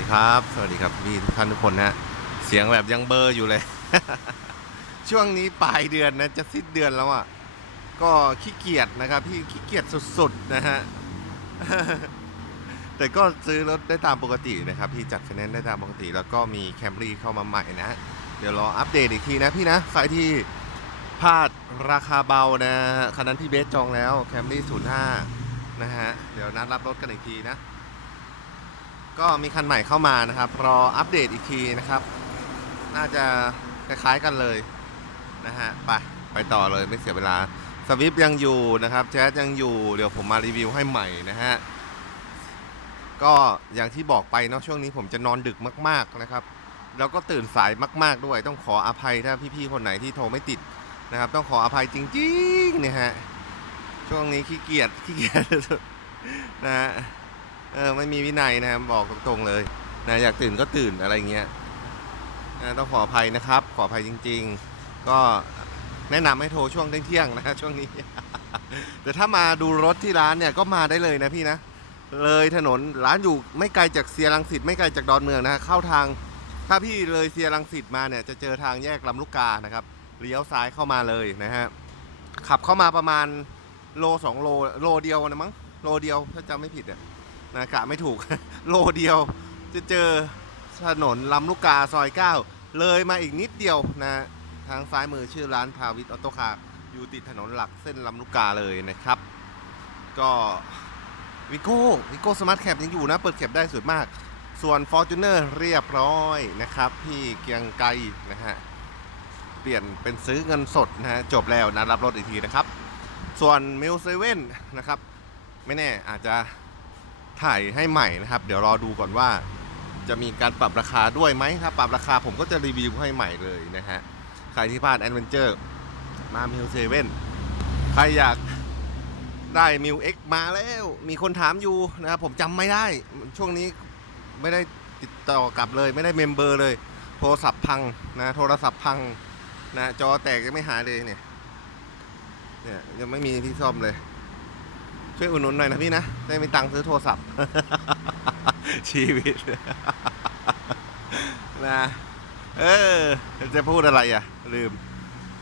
ดีครับ สวัสดีครับพี่ทุกท่านทุกคนนะเสียงแบบยังเบอร์อยู่เลย ช่วงนี้ปลายเดือนนะจะสิ้นเดือนแล้วอะก็ขี้เกียจนะครับพี่ขี้เกียจสุดๆนะฮะแต่ก็ซื้อรถได้ตามปกตินะครับพี่จัดไฟแนนซ์ได้ตามปกติ แล้วก็มีแคมรี่เข้ามาใหม่นะ เดี๋ยวรออัปเดตอีกทีนะพี่นะใครที่พลาดราคาเบานะคันนั้นพี่เบสจองแล้วแคมรี่05นะฮะเดี๋ยวนัดรับรถกันอีกทีนะ ก็มีคันใหม่เข้ามานะครับ รออัปเดตอีกทีนะครับ น่าจะคล้ายๆกันเลยนะฮะไปไปต่อเลยไม่เสียเวลาสวิฟยังอยู่นะครับแจ๊สยังอยู่เดี๋ยวผมมารีวิวให้ใหม่นะฮะก็อย่างที่บอกไปเนาะช่วงนี้ผมจะนอนดึกมากๆนะครับ แล้วก็ตื่นสายมาก ๆด้วย ต้องขออภัยถ้าพี่ๆคนไหนที่โทรไม่ติดนะครับ ต้องขออภัยจริงๆเนี่ยฮะช่วงนี้ขี้เกียจขี้เกียจนะฮะ เออไม่มีวินัยนะครับบอกตรงๆเลยนะอยากตื่นก็ตื่นอะไรเงี้ยนะต้องขออภัยนะครับ ขออภัยจริง ๆ ก็แนะนำให้โทรช่วงเที่ยงนะช่วงนี้ แต่ถ้ามาดูรถที่ร้านเนี่ยก็มาได้เลยนะพี่นะ เลยถนนร้านอยู่ไม่ไกลจากเซียรังสิตไม่ไกลจากดอนเมืองนะเข้าทาง ถ้าพี่เลยเซียรังสิตมาเนี่ยจะเจอทางแยกลำลูกกานะครับเลี้ยวซ้ายเข้ามาเลยนะฮะขับเข้ามาประมาณโลสองโลโลเดียวนะมั้งโลเดียวถ้าจำไม่ผิดอะ นะกะไม่ถูก โลเดียว จะเจอถนนลำลูกกาซอย 9 เลยมาอีกนิดเดียวนะทางซ้ายมือชื่อร้านพาวิทออโต้คาร์อยู่ติดถนนหลักเส้นลำลูกกาเลยนะครับ ก็วิโก้วิโก้สมาร์ทแคปยังอยู่นะ เปิดแคปได้สวยมาก ส่วน f o r t u n e r เรียบร้อยนะครับที่เกียงไกรนะฮะ เปลี่ยนเป็นซื้อเงินสดนะฮะ จบแล้วนะรับรถอีกทีนะครับ ส่วนมิลเซเว่นนะครับ ไม่แน่อาจจะ ถ่ายให้ใหม่นะครับ เดี๋ยวรอดูก่อนว่า จะมีการปรับราคาด้วยไหมถ้าปรับราคาผมก็จะรีวิวให้ใหม่เลยนะฮะใครที่พลาดแอดเวนเจอร์มามิวเซเว่นใครอยากได้มิวเอ็กมาแล้ว มีคนถามอยู่นะครับผมจำไม่ได้ ช่วงนี้ไม่ได้ติดต่อกลับเลย ไม่ได้เมมเบอร์เลย โทรศัพท์พังนะโทรศัพท์พังนะจอแตกยังไม่หายเลยเนี่ยเนี่ยยังไม่มีที่ซ่อมเลย ช่วยอุดหนุนหน่อยนะพี่นะได้มีตังค์ซื้อโทรศัพท์ ชีวิตนะเออจะพูดอะไรอะ ลืม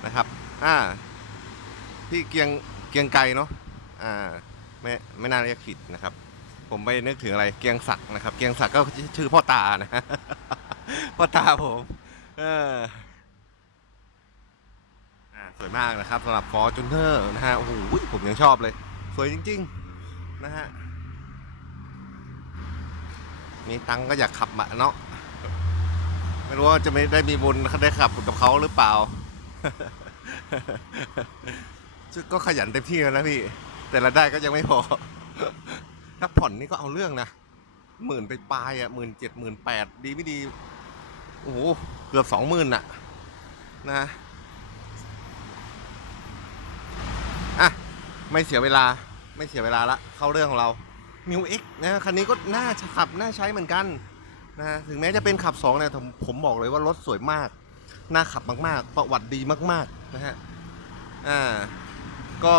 นะครับ อ่า พี่เกียงเกียงไกรเนาะอ่าไม่ไม่น่าเรียกผิดนะครับ ผมไปนึกถึงอะไรเกียงศักนะครับ เกียงศักก็ชื่อพ่อตานะพ่อตาผมเออสวยมากนะครับสำหรับฟอร์จูเนอร์นะฮะโอ้โหผมยังชอบเลย วยจริง ๆ นะฮะ มีตังก็อยากขับมาเนาะ ไม่รู้ว่าจะไม่ได้มีบุญได้ขับกับเขาหรือเปล่า ก็ขยันเต็มที่แล้วนะพี่ แต่ละได้ก็ยังไม่พอ ถ้าผ่อนนี่ก็เอาเรื่องนะหมื่นไปปลายอะหมื่นเจ็ดหมื่นแปดดีไม่ดี โอ้โห เกือบสองหมื่นอะ นะอะ ไม่เสียเวลา ไม่เสียเวลาละ เข้าเรื่องของเรามิวเอ็กนะคันนี้ก็น่าขับน่าใช้เหมือนกันนะถึงแม้จะเป็นขับ2เนี่ยผมบอกเลยว่ารถสวยมาก น่าขับมากๆ ประวัติดีมากๆนะฮะอ่าก็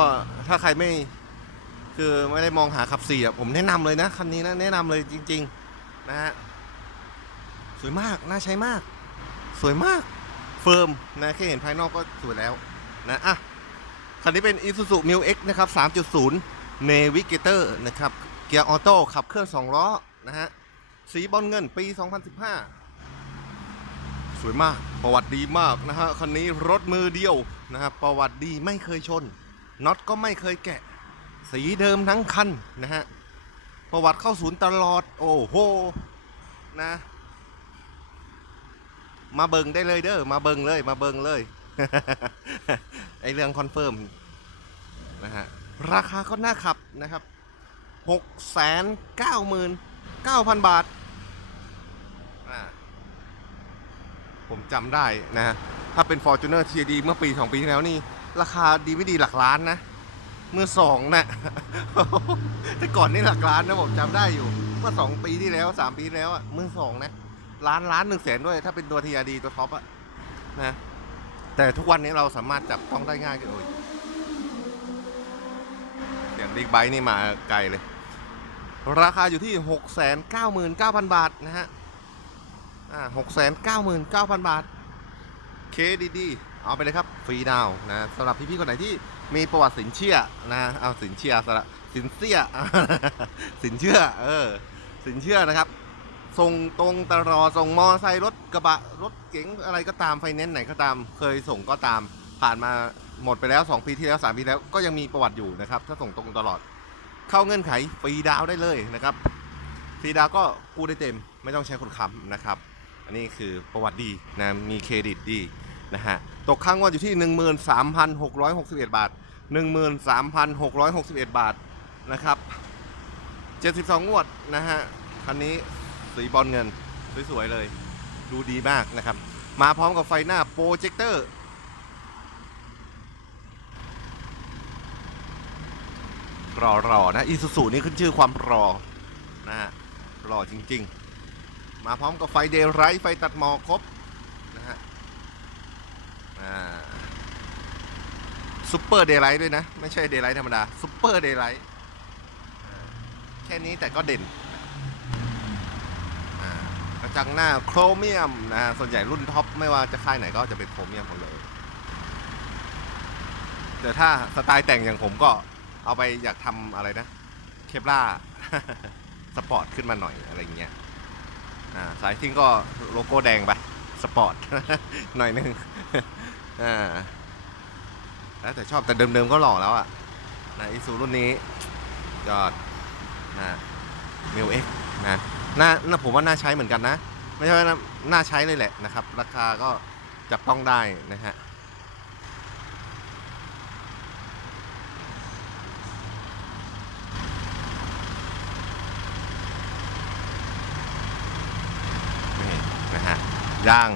ถ้าใครไม่คือไม่ได้มองหาขับสี่อะผมแนะนำเลยนะคันนี้นะแนะนำเลยจริง ๆนะฮะสวยมากน่าใช้มาก สวยมากเฟิร์มนะแค่เห็นภายนอกก็สวยแล้วนะอะคันนี้เป็น Isuzu m u X นะครับ3.0 Navigator นะครับเกียร์ออโต้ขับเคลื่อน2ล้อนะฮะสีบอลเงินปี 2015 สวยมาก ประวัติดีมากนะฮะคันนี้รถมือเดียวนะครับประวัติดีไม่เคยชนน็อตก็ไม่เคยแกะ สีเดิมทั้งคันนะฮะประวัติเข้าศูนย์ตลอด โอ้โหนะมาเบิงได้เลยเด้อมาเบิงเลยมาเบิงเลยไอเรื่องคอนเฟิร์มนะฮะ ราคาก็น่าขับนะครับหกแสนเก้าหมื่นเก้าพันบาท ผมจำได้นะฮะถ้าเป็น Fortuner TD เมื่อปีสองปีที่แล้วนี่ ราคาดีไม่ดีหลักล้านนะ เมื่อสองนะแต่ก่อนนี่หลักล้านนะผมจำได้อยู่ เมื่อสองปีที่แล้วสามปีที่แล้วอะเมื่อสองนะ ล้านล้านหนึ่งแสนด้วย ถ้าเป็นตัว TRD ตัวท็อปอะนะ แต่ทุกวันนี้เราสามารถจับต้องได้ง่ายเลยเสีย บิ๊กไบค์นี่มาไกลเลย ราคาอยู่ที่ 699,000 บาทนะฮะ อ่าหกแสนเก้าหมื่นเก้าพันบาท เคดีๆเอาไปเลยครับ ฟรีดาวนะสำหรับพี่ๆคนไหนที่มีประวัติสินเชื่อนะเอาสินเชื่อสละสินเสียสินเชื่อเออสินเชื่อนะครับส่งตรงตลอดส่งมอไซค์รถกระบะรถเก๋งอะไรก็ตามไฟแนนซ์ไหนก็ตาม เคยส่งก็ตามผ่านมา หมดไปแล้ว 2 ปีที่แล้ว 3 ปีแล้วก็ยังมีประวัติอยู่นะครับ ถ้าส่งตรงตลอด เข้าเงื่อนไขฟรีดาวได้เลยนะครับฟรีดาวก็กู้ได้เต็ม ไม่ต้องใช้คนค้ำนะครับ อันนี้คือประวัติดีนะมีเครดิตดีนะฮะตกค้างงวดอยู่ที่ 13,661 บาท 13,661 บาทนะครับ 72 งวดนะฮะคันนี้สีบอลเงินสวยๆเลย ดูดีมากนะครับ มาพร้อมกับไฟหน้าโปรเจคเตอร์ รอรอๆนะอีซูซูนี่ขึ้นชื่อความรอนะฮะรอจริง ๆ มาพร้อมกับไฟเดย์ไรท์ไฟตัดหมอกครบนะฮะซุปเปอร์เดย์ไรท์ด้วยนะ ไม่ใช่เดย์ไรท์ธรรมดาซุปเปอร์เดย์ไรท์แค่นี้แต่ก็เด่นกระจังหน้าโครเมียมนะฮะส่วนใหญ่รุ่นท็อปไม่ว่าจะค่ายไหนก็จะเป็นโครเมียมหมดเลย แต่ถ้าสไตล์แต่งอย่างผมก็ เอาไปอยากทำอะไรนะ เคปล่า สปอร์ตขึ้นมาหน่อยอะไรเงี้ยอ่าสายซิ่งก็โลโก้แดงไป สปอร์ต หน่อยนึงอ่าแล้วแต่ชอบแต่เดิมๆก็หล่อแล้วอะนะอีซูรุ่นนี้ยอดนะมิวเอ็กนะน่าน่าผมว่าน่าใช้เหมือนกันนะ ไม่ใช่ว่าน่าน่าใช้เลยแหละนะครับ ราคาก็จับต้องได้นะฮะ นี่นะฮะ ย่าง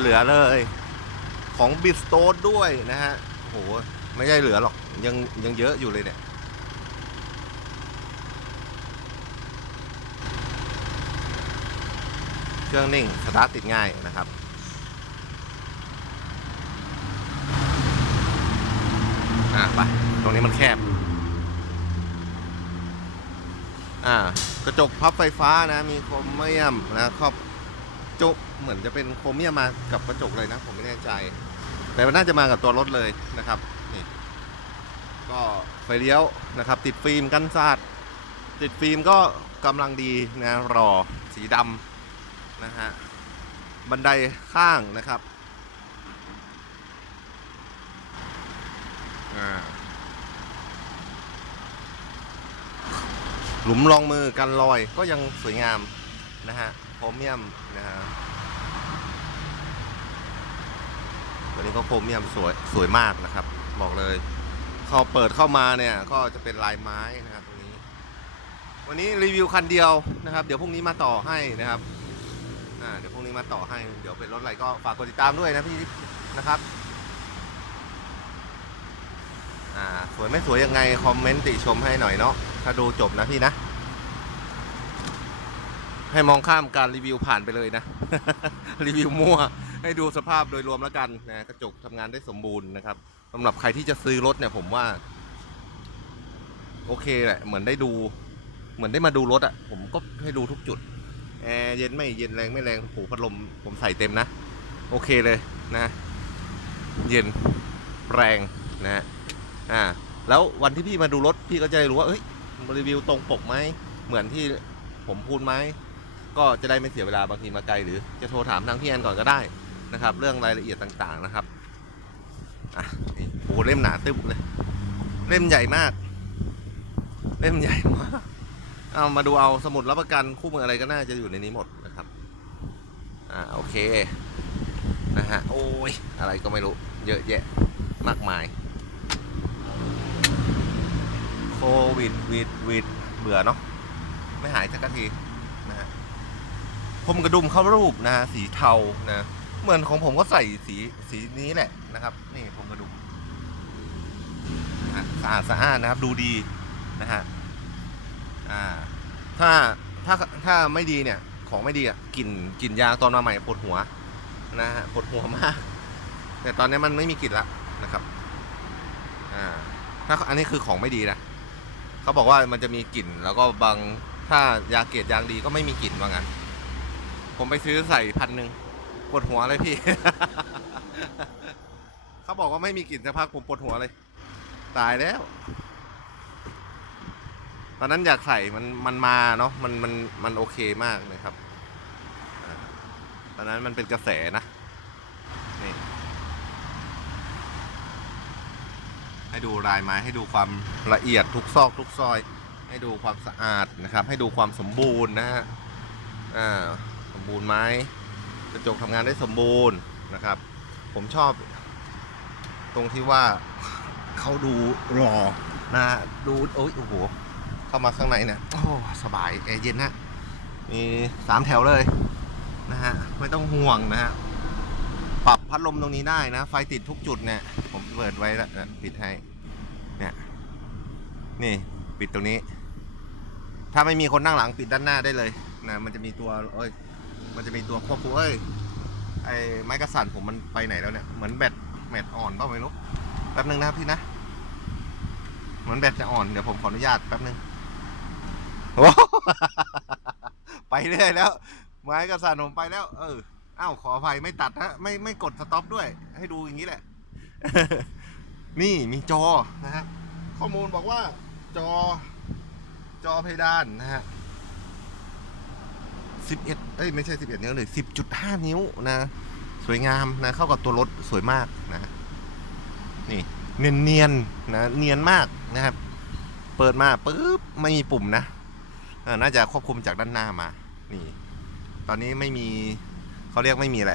เหลือๆเลย ของบิสโตนด้วยนะฮะโอ้โหไม่ใช่เหลือหรอก ยังยังเยอะอยู่เลยเนี่ยเครื่องนิ่งสตาร์ทติดง่ายนะครับ อะไป ตรงนี้มันแคบ อ่ากระจกพับไฟฟ้านะ มีโครเมียมนะครอบจกเหมือนจะเป็นโครเมียมมากับกระจกเลยนะ ผมไม่แน่ใจ แต่มันน่าจะมากับตัวรถเลยนะครับนี่ก็ไฟเลี้ยวนะครับ ติดฟิล์มกันสาดติดฟิล์มก็กำลังดีนะรอสีดำนะฮะบันไดข้างนะครับอ่า หลุมรองมือกันรอยก็ยังสวยงามนะฮะโครเมียมนะฮะตัวนี้ก็โครเมียมสวยสวยมากนะครับ บอกเลยพอเปิดเข้ามาเนี่ยก็จะเป็นลายไม้นะครับตรงนี้ วันนี้รีวิวคันเดียวนะครับ เดี๋ยวพรุ่งนี้มาต่อให้นะครับอ่าเดี๋ยวพรุ่งนี้มาต่อให้ เดี๋ยวเป็นรถอะไรก็ฝากกดติดตามด้วยนะพี่นะครับ อ่าสวยไม่สวยยังไง คอมเมนต์ติชมให้หน่อยเนาะถ้าดูจบนะพี่นะ ให้มองข้ามการรีวิวผ่านไปเลยนะ รีวิวมั่ว ให้ดูสภาพโดยรวมแล้วกันนะกระจกทำงานได้สมบูรณ์นะครับสำหรับใครที่จะซื้อรถเนี่ยผมว่า โอเคแหละ เหมือนได้ดู เหมือนได้มาดูรถอะ่ะ ผมก็ให้ดูทุกจุดแอร์เย็นไม่เย็นแรงไม่แรงผูพัดลมผมใส่เต็มนะ โอเคเลยนะ เย็นแรงนะฮะ อ่า แล้ววันที่พี่มาดูรถพี่ก็จะได้รู้ว่าเอ้ยรีวิวตรงปกไหมเหมือนที่ผมพูดไหมก็จะได้ไม่เสียเวลาบางทีมาไกลหรือจะโทรถามทางพี่แอนก่อนก็ได้นะครับ เรื่องรายละเอียดต่างๆนะครับอะนี่โหเล่มหนาตึ๊บเลย เล่มใหญ่มาก เล่มใหญ่มากเอามาดูเอาสมุดรับประกันคู่มืออะไรก็น่าจะอยู่ในนี้หมดนะครับ อ่าโอเคนะฮะโอ้ยอะไรก็ไม่รู้ เยอะแยะมากมาย โควิดวิดวิดเบื่อเนาะไม่หายสักทีนะฮะผมกระดุมเข้ารูปนะฮะสีเทานะเหมือนของผมก็ใส่สีสีนี้แหละนะครับ นี่ผมกระดุมนะฮะสะอาดสะอาดนะครับ ดูดีนะฮะอ่า ถ้าถ้าถ้าไม่ดีเนี่ย ของไม่ดีอะกลิ่นกลิ่นยางตอนมาใหม่ปวดหัวนะฮะปวดหัวมาก แต่ตอนนี้มันไม่มีกลิ่นละนะครับ อ่า ถ้าอันนี้คือของไม่ดีนะ เขาบอกว่ามันจะมีกลิ่น แล้วก็บางถ้ายาเกตยางดีก็ไม่มีกลิ่นว่างั้น ผมไปซื้อใส่พันหนึ่งปวดหัวเลยพี่ เขาบอกว่าไม่มีกลิ่นสักพักผมปวดหัวเลย ตายแล้ว ตอนนั้นอยากใส่มันมันมาเนาะมันมันมันโอเคมากเลยครับ ตอนนั้นมันเป็นกระแสนะนี่ ให้ดูลายไม้ให้ดูความละเอียดทุกซอกทุกซอย ให้ดูความสะอาดนะครับ ให้ดูความสมบูรณ์นะฮะอ่าสมบูรณ์ไหมกระจกทำงานได้สมบูรณ์นะครับ ผมชอบ ตรงที่ว่าเขาดูหล่อนะฮะดูโอ้ยโอ้โหเข้ามาข้างในเนี่ยโอ้สบายแอร์เย็นนะมีสามแถวเลยนะฮะไม่ต้องห่วงนะฮะ ปรับพัดลมตรงนี้ได้นะ ไฟติดทุกจุดเนี่ย ผมเปิดไว้แล้วปิดให้ เนี่ย นี่ปิดตรงนี้ ถ้าไม่มีคนนั่งหลังปิดด้านหน้าได้เลยนะ มันจะมีตัว เอ้ย มันจะมีตัวควบคุมเอ้ย ไอ้ไม้กระสันผมมันไปไหนแล้วเนี่ย เหมือนแบตแบตอ่อนเปล่าไม่รู้ แป๊บนึงนะครับพี่นะ เหมือนแบตจะอ่อน เดี๋ยวผมขออนุญาตแป๊บนึงโอ้ไปเรื่อยแล้ว ไม้กระสันผมไปแล้ว เออ อ้าวขออภัยไม่ตัดนะไม่ไม่กดสต็อปด้วย ให้ดูอย่างนี้แหละ นี่มีจอนะฮะข้อมูลบอกว่าจอจอเพดานนะฮะสิบเอ็ดเอ้ยไม่ใช่สิบเอ็ดนิ้วเลยสิบจุดห้านิ้วนะ สวยงามนะ เข้ากับตัวรถสวยมากนะ นี่เนียนเนียนๆนะเนียนมากนะครับ เปิดมาปุ๊บไม่มีปุ่มนะเออน่าจะควบคุมจากด้านหน้ามา นี่ ตอนนี้ไม่มี เขาเรียกไม่มีอะไร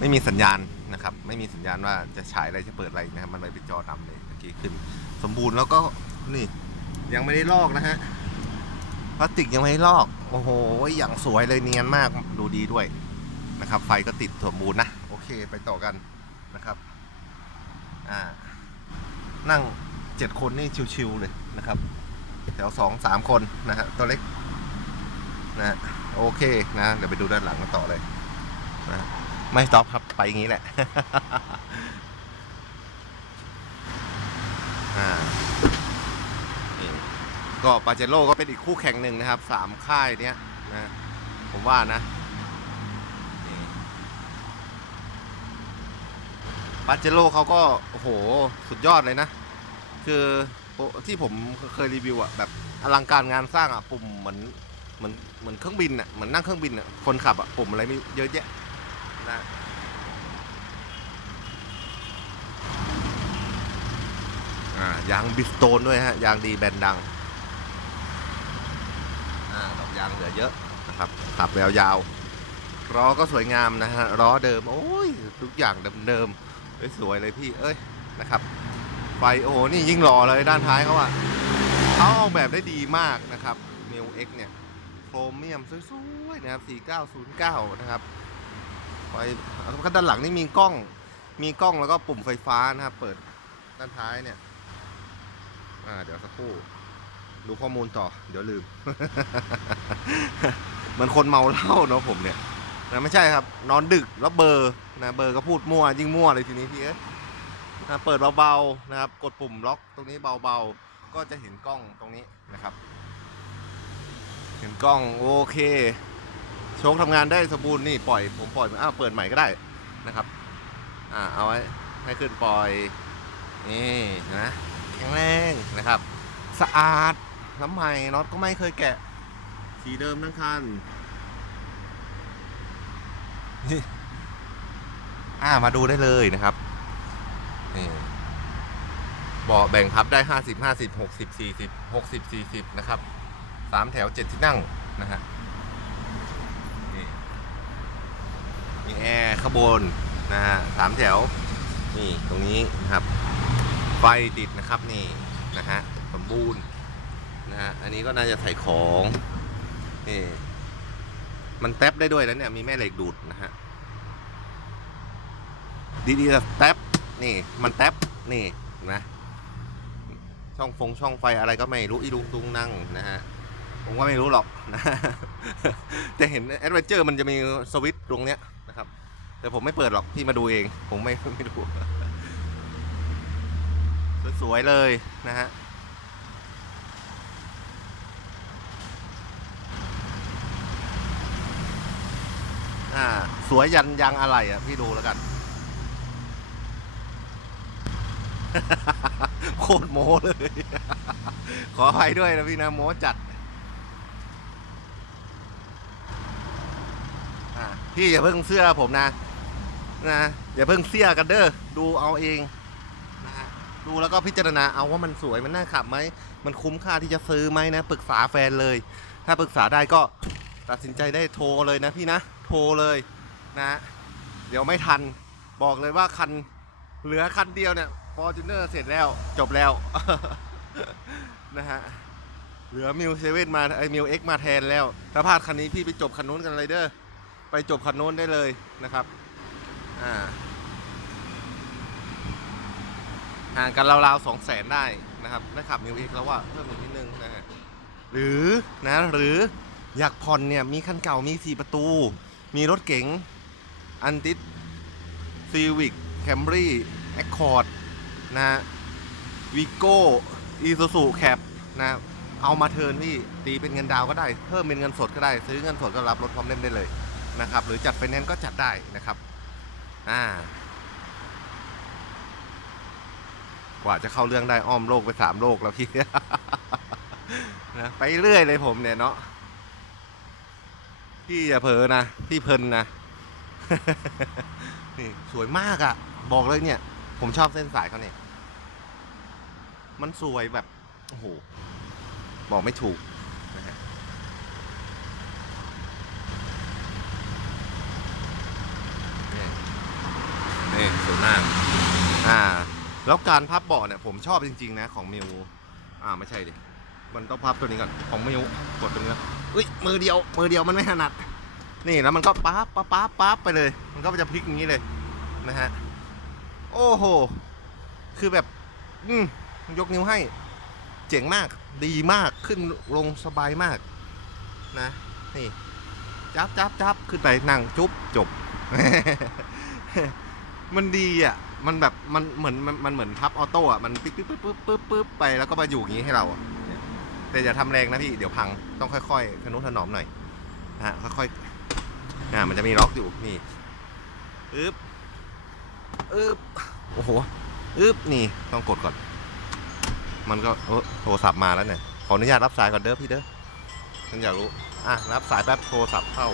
ไม่มีสัญญาณนะครับ ไม่มีสัญญาณว่าจะฉายอะไรจะเปิดอะไรนะครับ มันเลยเป็นจอดำเลยเมื่อกี้ขึ้น สมบูรณ์แล้วก็นี่ ยังไม่ได้ลอกนะฮะพลาสติกยังไม่ได้ลอก โอ้โห อย่างสวยเลยเนียนมากดูดีด้วยนะครับ ไฟก็ติดสมบูรณ์นะโอเคไปต่อกันนะครับอ่านั่งเจ็ดคนนี่ชิวๆเลยนะครับ แถวสองสามคนนะฮะตัวเล็กนะฮะ โอเคนะเดี๋ยวไปดูด้านหลังกันต่อเลยนะไม่สต็อปครับไปอย่างนี้แหละอ่าก็ปาเจโร่ก็เป็นอีกคู่แข่งหนึ่งนะครับสามค่ายเนี้ยนะผมว่านะปาเจโร่เขาก็โอ้โหสุดยอดเลยนะ คือที่ผมเคยรีวิวอะแบบอลังการงานสร้างอะปุ่มเหมือน เหมือนเหมือนเครื่องบินอะเหมือนนั่งเครื่องบินอะคนขับอะปุ่มอะไรไม่เยอะแยะนะอ่ายางบิสโตนด้วยฮะยางดีแบรนด์ดังอ่าดอกยางเหลือเยอะนะครับขับยาวๆล้อก็สวยงามนะฮะล้อเดิม โอ้ยทุกอย่างเดิมๆสวยเลยพี่เอ้ยนะครับไฟโอ้นี่ยิ่งหล่อเลยด้านท้ายเขาอะเขาออกแบบได้ดีมากนะครับ m ิ X เนี่ย โครเมียมสวยๆนะครับ 4909 นะครับไฟแล้วก็ด้านหลังนี่มีกล้อง มีกล้องแล้วก็ปุ่มไฟฟ้านะครับ เปิดด้านท้ายเนี่ย อ่า เดี๋ยวสักครู่ ดูข้อมูลต่อ เดี๋ยวลืม เหมือนคนเมาเหล้าเนาะผมเนี่ยนะไม่ใช่ครับ นอนดึกแล้วเบอร์นะเบอร์ก็พูดมั่วยิ่งมั่วเลยทีนี้พี่เอ้ยนะเปิดเบาๆนะครับ กดปุ่มล็อกตรงนี้เบาๆ ก็จะเห็นกล้องตรงนี้นะครับ เห็นกล้องโอเค โชคทำงานได้สมบูรณ์นี่ปล่อยผมปล่อยอ้าวเปิดใหม่ก็ได้นะครับอ่าเอาไว้ให้ขึ้นปล่อยนี่นะแข็งแรงนะครับ สะอาดน้ำใหม่น็อตก็ไม่เคยแกะ สีเดิมทั้งคันอ่ามาดูได้เลยนะครับนี่เบาะแบ่งพับได้ห้าสิบห้าสิบหกสิบสี่สิบหกสิบสี่สิบนะครับ สามแถวเจ็ดที่นั่งนะฮะนี่มีแอร์ข้างบนนะฮะสามแถวนี่ตรงนี้นะครับ ไฟติดนะครับนี่นะฮะสมบูรณ์นะฮะอันนี้ก็น่าจะใส่ของนี่มันแท็บได้ด้วยแล้วเนี่ยมีแม่เหล็กดูดนะฮะดีๆแท็บนี่มันแท็บนี่นะช่องฟงช่องไฟอะไรก็ไม่รู้อีลุงตุงนั่งนะฮะ ผมก็ไม่รู้หรอกนะจะเห็นแอดเวนเจอร์มันจะมีสวิตช์ตรงเนี้ยนะครับ แต่ผมไม่เปิดหรอกพี่มาดูเอง ผมไม่ไม่รู้สวยๆเลยนะฮะสวยยันยางอะไรอะ พี่ดูแล้วกัน โคตรโมเลย ขออภัยด้วยนะพี่นะ โมจัด พี่อย่าเพิ่งเสื้อผมนะ นะอย่าเพิ่งเสียกันเด้อดูเอาเองนะฮะดูแล้วก็พิจารณาเอาว่ามันสวยมันน่าขับไหมมันคุ้มค่าที่จะซื้อไหมนะปรึกษาแฟนเลย ถ้าปรึกษาได้ก็ตัดสินใจได้โทรเลยนะพี่นะโทรเลยนะเดี๋ยวไม่ทันบอกเลยว่าคันเหลือคันเดียวเนี่ยฟอร์จูเนอร์เสร็จแล้วจบแล้วนะฮะเหลือมิวเซเว่นมาไอมิวเอ็กมาแทนแล้ว ถ้าพลาดคันนี้พี่ไปจบคันนู้นกันเลยเด้อ ไปจบคันนู้นได้เลยนะครับอ่าห่างกันราวๆสองแสนได้นะครับได้ขับมิวเอ็กแล้วว่าเพิ่มอีกนิดนึงนะฮะหรือนะหรืออยากผ่อนเนี่ยมีคันเก่ามีสี่ประตู มีรถเก๋งอันติสซีวิกแคมรี่แอคคอร์ดนะวิโก้อีซูซูแคปนะเอามาเทิร์นพี่ตีเป็นเงินดาวก็ได้ เพิ่มเป็นเงินสดก็ได้ ซื้อเงินสดก็รับรถพร้อมเล่มได้เลย นะครับ หรือจัดไฟแนนซ์ก็จัดได้นะครับอ่ากว่าจะเข้าเรื่องได้อ้อมโลกไปสามโลกแล้วพี่นะไปเรื่อยเลยผมเนี่ยเนาะพี่อย่าเผลอนะพี่เพลินนะนี่สวยมากอะ่ะ บอกเลยเนี่ย ผมชอบเส้นสายเขาเนี่ย มันสวยแบบ โอ้โห บอกไม่ถูกนะฮะนี่ นี่สวยมากอ่า แล้วการพับเบาะเนี่ยผมชอบจริง ๆ นะของมิวอ่าไม่ใช่ดิมันต้องพับตัวนี้ก่อนของมิวกดตัวนี้ก่อนอุ้ยมือเดียว มือเดียวมันไม่ถนัด นี่แล้วมันก็ปั๊บปั๊บปั๊บปั๊บไปเลย มันก็จะพลิกอย่างนี้เลยนะฮะโอ้โหคือแบบ อืมยกนิ้วให้ เจ๋งมาก ดีมากขึ้นลงสบายมาก นะนี่จับจับจับขึ้นไปนั่งจุ๊บจบ มันดีอะ มันแบบมันเหมือนมันมันเหมือนพับออโต้อะ มันปิ๊บปิ๊บปิ๊บปิ๊บปิ๊บปิ๊บไปแล้วก็มาอยู่อย่างนี้ให้เราอะแต่อย่าทำแรงนะพี่ เดี๋ยวพังต้องค่อยๆทนุถนอมหน่อยนะฮะค่อยๆอ่ามันจะมีล็อกอยู่นี่อึ๊บอึ๊บโอ้โหอึ๊บนี่ต้องกดก่อน มันก็เออโทรศัพท์มาแล้วเนี่ยขออนุญาตรับสายก่อนเด้อพี่เด้อฉันอยากรู้อะรับสายแป๊บโทรศัพท์เข้า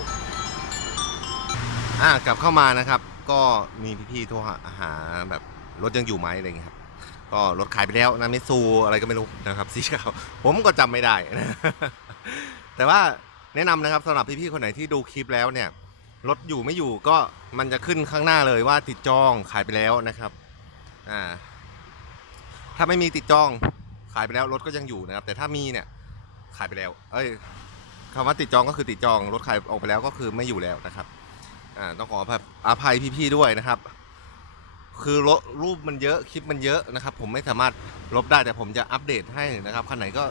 อะกลับเข้ามานะครับ ก็มีพี่ๆโทรหาแบบรถยังอยู่ไหมอะไรเงี้ยครับ ก็รถขายไปแล้วนะมิซูอะไรก็ไม่รู้นะครับสีขาวผมก็จำไม่ได้นะแต่ว่าแนะนำนะครับสำหรับพี่ๆคนไหนที่ดูคลิปแล้วเนี่ยรถอยู่ไม่อยู่ก็มันจะขึ้นข้างหน้าเลยว่าติดจองขายไปแล้วนะครับอ่าถ้าไม่มีติดจองขายไปแล้วรถก็ยังอยู่นะครับ แต่ถ้ามีเนี่ยขายไปแล้ว เอ้ยคำว่าติดจองก็คือติดจองรถขายออกไปแล้วก็คือไม่อยู่แล้วนะครับ อ่าต้องขออภัยอภัยพี่ๆด้วยนะครับ คือรรูปมันเยอะคลิปมันเยอะนะครับ ผมไม่สามารถลบได้แต่ผมจะอัปเดตให้นะครับคันไหนก็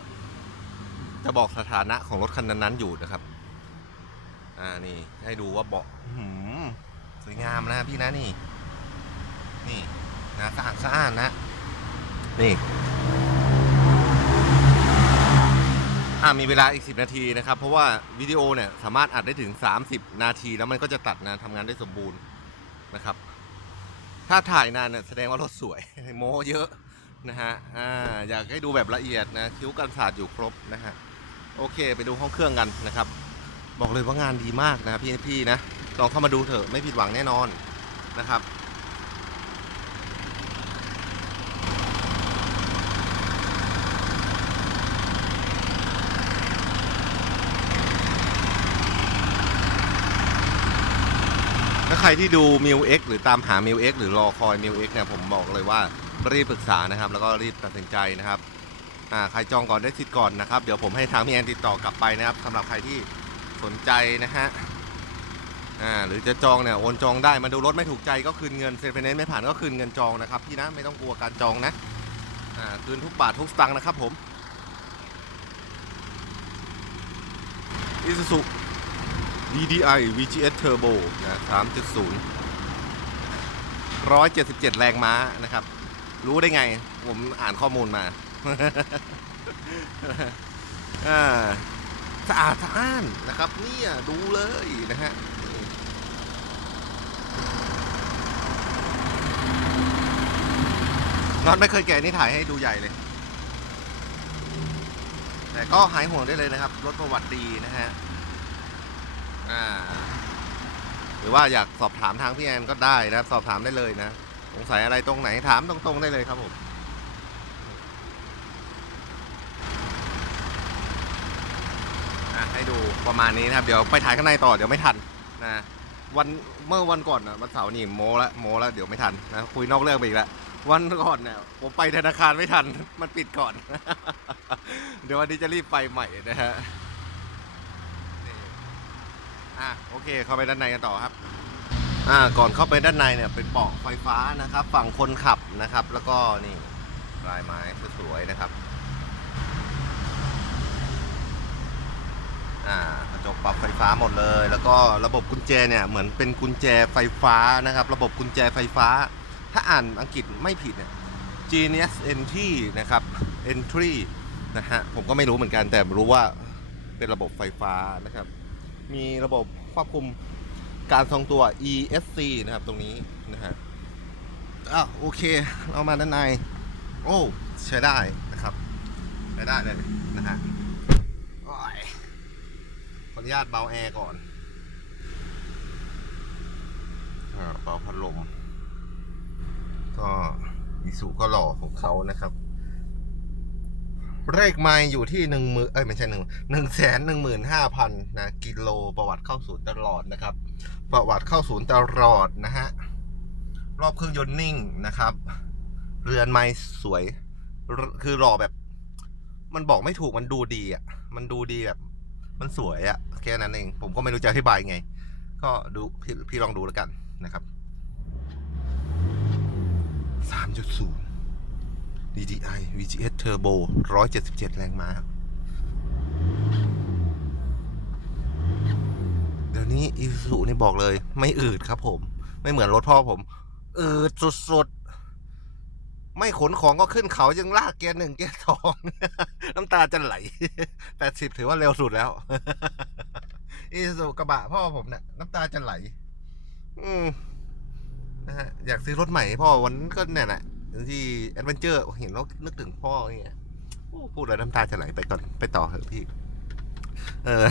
จะบอกสถานะของรถคันนั้นๆอยู่นะครับ อ่านี่ให้ดูว่าเบาะหือสวยงามนะพี่นะนี่ นี่นะสะอาดสะอาดนะ นี่ อ่ามีเวลาอีก 10 นาทีนะครับ เพราะว่าวิดีโอเนี่ยสามารถอัดได้ถึง 30 นาที แล้วมันก็จะตัดนะทำงานได้สมบูรณ์นะครับ ถ้าถ่ายนานเนี่ยแสดงว่ารถสวย โมเยอะนะฮะอ่าอยากให้ดูแบบละเอียดนะคิ้วกันศาสตร์อยู่ครบนะฮะโอเค ไปดูห้องเครื่องกันนะครับ บอกเลยว่างานดีมากนะพี่พี่นะลองเข้ามาดูเถอะไม่ผิดหวังแน่นอนนะครับ ใครที่ดู m ิ X หรือตามหา m ิ X หรือรอคอย m ิ X เนี่ยผมบอกเลยว่ารีบปรึกษานะครับ แล้วก็รีบตัดสินใจนะครับอ่าใครจองก่อนได้สิทธิ์ก่อนนะครับ เดี๋ยวผมให้ทางพี่แอนติดต่อกลับไปนะครับสำหรับใครที่สนใจนะฮะอ่าหรือจะจองเนี่ยโอนจองได้มาดูรถไม่ถูกใจก็คืนเงินเซ็นไฟแนนซ์ไม่ผ่านก็คืนเงินจองนะครับพี่นะไม่ต้องกลัวการจองนะอ่าคืนทุกบาททุกสตังค์นะครับผม Isuzu DDI VGS Turbo นะ3.0 177 แรงม้านะครับ รู้ได้ไง ผมอ่านข้อมูลมาสะอาดสะอ้านนะครับ เนี่ยดูเลยนะฮะน็อตไม่เคยแกะนี่ถ่ายให้ดูใหญ่เลย แต่ก็หายห่วงได้เลยนะครับ รถประวัติดีนะฮะ อ่า หรือว่าอยากสอบถามทางพี่แอนก็ได้นะสอบถามได้เลยนะ สงสัยอะไรตรงไหนถามตรงๆได้เลยครับผม อะให้ดูประมาณนี้นะครับ เดี๋ยวไปถ่ายข้างในต่อเดี๋ยวไม่ทันนะ วันเมื่อวันก่อนนะวันเสาร์นี่โมละโมละเดี๋ยวไม่ทันนะคุยนอกเรื่องไปอีกแล้ววันก่อนเนี่ยผมไปธนาคารไม่ทัน มันปิดก่อน เดี๋ยววันนี้จะรีบไปใหม่นะฮะ อะโอเค เข้าไปด้านในกันต่อครับ อ่าก่อนเข้าไปด้านในเนี่ยเป็นเบาะไฟฟ้านะครับ ฝั่งคนขับนะครับ แล้วก็นี่ลายไม้สวยๆนะครับ อ่ากระจกปรับไฟฟ้าหมดเลย แล้วก็ระบบกุญแจเนี่ยเหมือนเป็นกุญแจไฟฟ้านะครับ ระบบกุญแจไฟฟ้า ถ้าอ่านอังกฤษไม่ผิดเนี่ย Genius Entry นะครับ Entry นะฮะผมก็ไม่รู้เหมือนกันแต่รู้ว่าเป็นระบบไฟฟ้านะครับ มีระบบควบคุมการทรงตัว ESC นะครับตรงนี้นะฮะอ้าวโอเค เอามาด้านใน โอ้ใช้ได้นะครับใช้ได้เลยนะฮะขออนุญาตเบาแอร์ก่อนอาเบาพัดลม ก็อิสุก็หล่อของเขานะครับ เลขไมล์อยู่ที่หนึ่งหมื่นเอ้ยไม่ใช่หนึ่งหนึ่งแสนหนึ่งหมื่นห้าพันนะกิโลประวัติเข้าศูนย์ตลอดนะครับ ประวัติเข้าศูนย์ตลอดนะฮะรอบเครื่องยนต์นิ่งนะครับ เรือนไม้สวย คือหล่อแบบ มันบอกไม่ถูกมันดูดีอะ มันดูดีแบบ มันสวยอะแค่นั้นเอง ผมก็ไม่รู้จะอธิบายไง ก็ดูพี่พี่ลองดูแล้วกันนะครับ 3.0 DDI VGS Turbo 177 แรงม้าเดี๋ยวนี้อีซูนี่บอกเลย ไม่อืดครับผม ไม่เหมือนรถพ่อผม อืดสุดๆ ไม่ขนของก็ขึ้นเขายังลากเกียร์หนึ่งเกียร์สองน้ำตาจะไหลแปดสิบถือว่าเร็วสุดแล้วอีซูกระบะพ่อผมเนี่ยน้ำตาจะไหล อืมนะฮะอยากซื้อรถใหม่ให้พ่อวันนั้นก็เนี่ยแหละ ที่แอดเวนเจอร์เห็นแล้วนึกถึงพ่อเงี้ยพูดแล้วน้ำตาจะไหลไปก่อนไปต่อเถอะพี่ เออ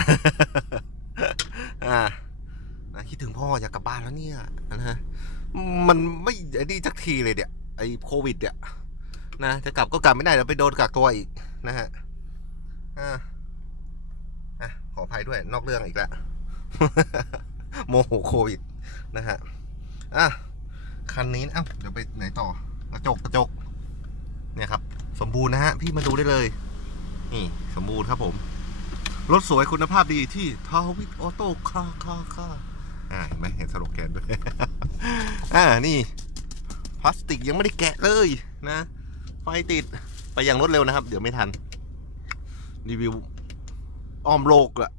อ่านะคิดถึงพ่ออยากกลับบ้านแล้วเนี่ยนะฮะมันไม่ไอ้นี่จักทีเลยเนี่ยไอ้โควิดเนี่ยนะจะกลับก็กลับไม่ได้เดี๋ยวไปโดนกักตัวอีกนะฮะอ่าอะขออภัยด้วยนอกเรื่องอีกแล้วโมโหโควิดนะฮะอะคันนี้เอ้าเดี๋ยวไปไหนต่อ กระจกกระจกเนี่ยครับ สมบูรณ์นะฮะ พี่มาดูได้เลย นี่สมบูรณ์ครับผม รถสวยคุณภาพดีที่ทาวิทออโต้ค่าค่าค่าอ่าเห็นไหมเห็นสโลแกนด้วย อ่านี่ พลาสติกยังไม่ได้แกะเลยนะ ไฟติดไปอย่างรวดเร็วนะครับ เดี๋ยวไม่ทัน รีวิวออมโลกอะ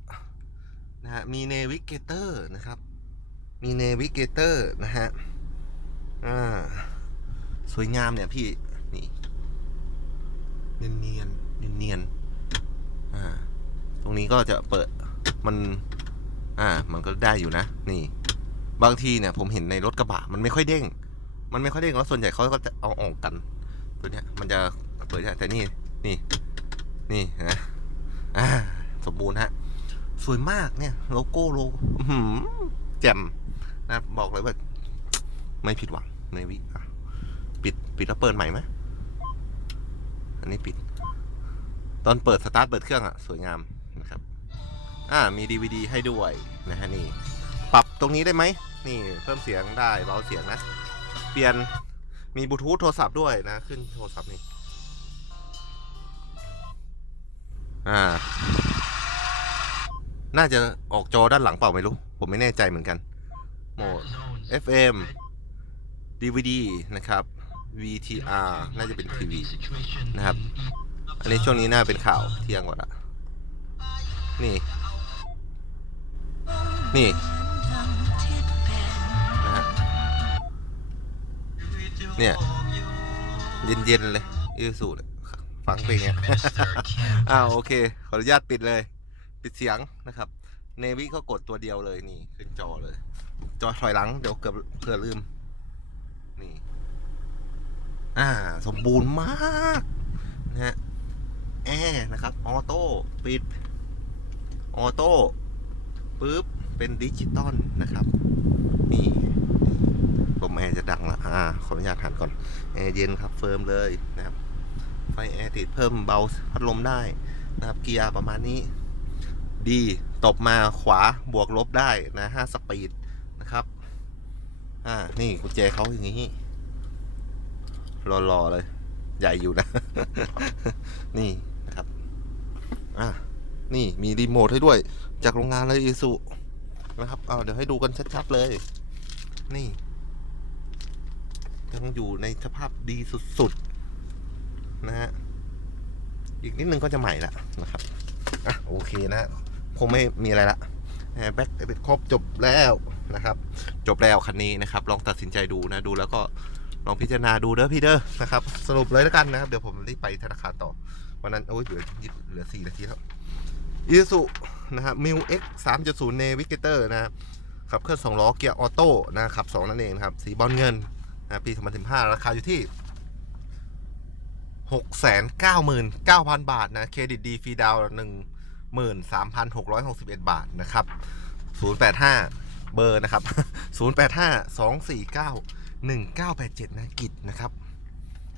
นะฮะมีเนวิเกเตอร์นะครับ มีเนวิเกเตอร์นะฮะ อ่า สวยงามเนี่ยพี่ นี่ เนียนเนียนเนียนเนียนอ่า ตรงนี้ก็จะเปิดมัน อ่า มันก็ได้อยู่นะ นี่ บางทีเนี่ยผมเห็นในรถกระบะมันไม่ค่อยเด้ง มันไม่ค่อยเด้งแล้วส่วนใหญ่เขาก็จะเอาออกกัน ตัวเนี้ยมันจะเปิดได้แต่นี่ นี่ นี่นะอ่า สมบูรณ์ฮะ สวยมากเนี่ย โลโก้โลอื้อหือแจ่มนะบอกเลยว่า ไม่ผิดหวังในวิ ปิดปิดแล้วเปิดใหม่ไหมอันนี้ปิด ตอนเปิดสตาร์ทเปิดเครื่องอะสวยงามนะครับ อ่ามี DVD ให้ด้วยนะฮะนี่ ปรับตรงนี้ได้ไหมนี่เพิ่มเสียงได้เบาเสียงนะ เปลี่ยนมีบลูทูธโทรศัพท์ด้วยนะ ขึ้นโทรศัพท์นี่อ่า น่าจะออกจอด้านหลังเปล่าไม่รู้ ผมไม่แน่ใจเหมือนกัน โหมด FM DVD นะครับ VTR น่าจะเป็นทีวีนะครับ อันนี้ช่วงนี้น่าเป็นข่าวเที่ยงกว่าละนี่ นี่นะฮะเนี่ยเย็นๆเลยอีสูดฟังเพลงเนี้ยอ้าวโอเค ขออนุญาตปิดเลย ปิดเสียงนะครับ เนวิก็กดตัวเดียวเลยนี่ ขึ้นจอเลย จอถอยหลัง เดี๋ยวเกือบเผื่อลืมนี่ อ่า สมบูรณ์มากนะฮะแอร์นะครับออโต้ปิดออโต้ปุ๊บ เป็นดิจิตอลนะครับ นี่ลมแอร์จะดังละอ่าขออนุญาตหันก่อน แอร์เย็นครับเฟิร์มเลยนะครับ ไฟแอร์ติดเพิ่มเบาพัดลมได้นะครับ เกียร์ประมาณนี้ ดีตบมาขวาบวกลบได้นะห้าสปีดนะครับ อ่า นี่กุญแจเขาอย่างนี้ รอๆเลย ใหญ่อยู่นะ นี่นะครับ อะ นี่มีรีโมทให้ด้วย จากโรงงานเลยอีสุนะครับ เอาเดี๋ยวให้ดูกันชัดๆเลย นี่ ยังอยู่ในสภาพดีสุดๆ นะฮะ อีกนิดนึงก็จะใหม่ละนะครับ อะ โอเคนะฮะคงไม่มีอะไรละแบ็คเป็นครบจบแล้วนะครับ จบแล้วคันนี้นะครับ ลองตัดสินใจดูนะ ดูแล้วก็ ลองพิจารณาดูเด้อพี่เด้อนะครับ สรุปเลยแล้วกันนะครับ เดี๋ยวผมรีบไปธนาคารต่อ วันนั้น โอ้ยเหลือเหลือสี่นาทีแล้วอีซูนะครับมิวเอ็กสามจุดศูนย์เนวิเกเตอร์นะครับขับเคลื่อนสองล้อเกียร์ออโต้นะครับสองนั่นเองนะครับ สีบอลเงินนะปี2015ราคาอยู่ที่699,000บาทนะเครดิตดีฟรีดาวหน์13,661บเอ็ดบาทนะครับ085เบอร์นะครับ085 249 1987 นะกิจนะครับ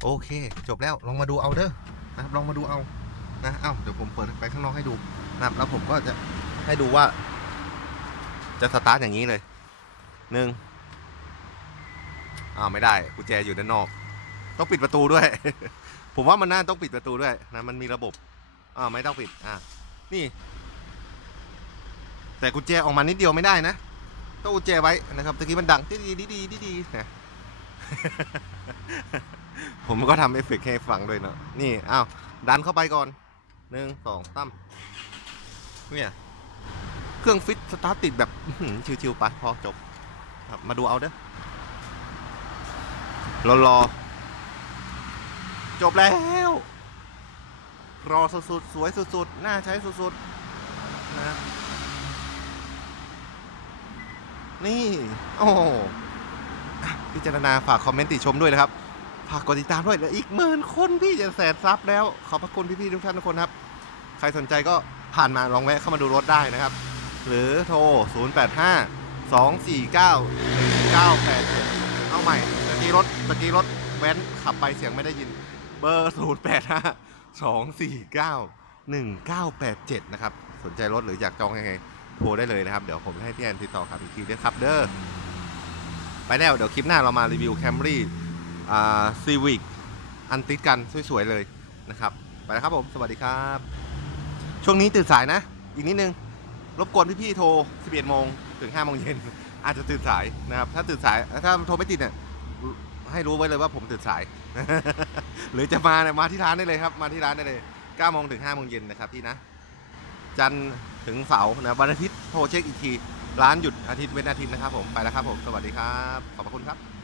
โอเค จบแล้วลองมาดูเอาเด้อนะครับลองมาดูเอานะเอ้าเดี๋ยวผมเปิดไปข้างนอกให้ดูนะครับแล้วผมก็จะให้ดูว่า จะสตาร์ทอย่างนี้เลยหนึ่งอ้าวไม่ได้กุญแจอยู่ด้านนอก ต้องปิดประตูด้วย ผมว่ามันน่าต้องปิดประตูด้วยนะมันมีระบบอ่าวไม่ต้องปิดอ่านี่ แต่กุญแจออกมานิดเดียวไม่ได้นะต้องกุญแจไว้นะครับตะกี้มันดังดีดีดีดีดีดีนะ ผมก็ทำเอฟเฟกต์ให้ฟังด้วยเนาะนี่อ้าวดันเข้าไปก่อนหนึ่งสองตั้มเนี่ยเครื่องฟิตสตาร์ทติดแบบชิวๆไปพอจบครับมาดูเอาเด้อรอรอจบแล้ว รอสุดๆ สวยสุดๆ น่าใช้สุดๆ นะ นี่ โอ้ พิจารณาฝากคอมเมนต์ติชมด้วยนะครับ ฝากกดติดตามด้วยเหลืออีกหมื่นคนพี่จะแสนซับแล้ว ขอบพระคุณพี่ๆทุกท่านทุกคนครับ ใครสนใจก็ผ่านมาลองแวะเข้ามาดูรถได้นะครับ หรือโทร 085 249 1987เอาใหม่ตะกี้รถตะกี้รถแว้นขับไปเสียงไม่ได้ยิน เบอร์ 085 249 1987 นะครับ สนใจรถหรืออยากจองยังไง โทรได้เลยนะครับ เดี๋ยวผมให้พี่แอนติดต่อกลับอีกทีด้วยครับเด้อ ไปแล้วเดี๋ยวคลิปหน้าเรามารีวิวแคมรี่ซีวิกอันติดกันสวยๆเลยนะครับ ไปแล้วครับผม สวัสดีครับ ช่วงนี้ตื่นสายนะ อีกนิดนึง รบกวนพี่ๆโทร 11โมงถึง5โมงเย็นอาจจะตื่นสายนะครับ ถ้าตื่นสายถ้าโทรไม่ติดเนี่ยให้รู้ไว้เลยว่าผมตื่นสาย หรือจะมาเนี่ยมาที่ร้านได้เลยครับ มาที่ร้านได้เลย9โมงถึง5โมงเย็นนะครับพี่นะ จันถึงเสาร์นะวันอาทิตย์โทรเช็คอีกที ร้านหยุดอาทิตย์เว้นอาทิตย์นะครับผมไปแล้วครับผมสวัสดีครับขอบพระคุณครับ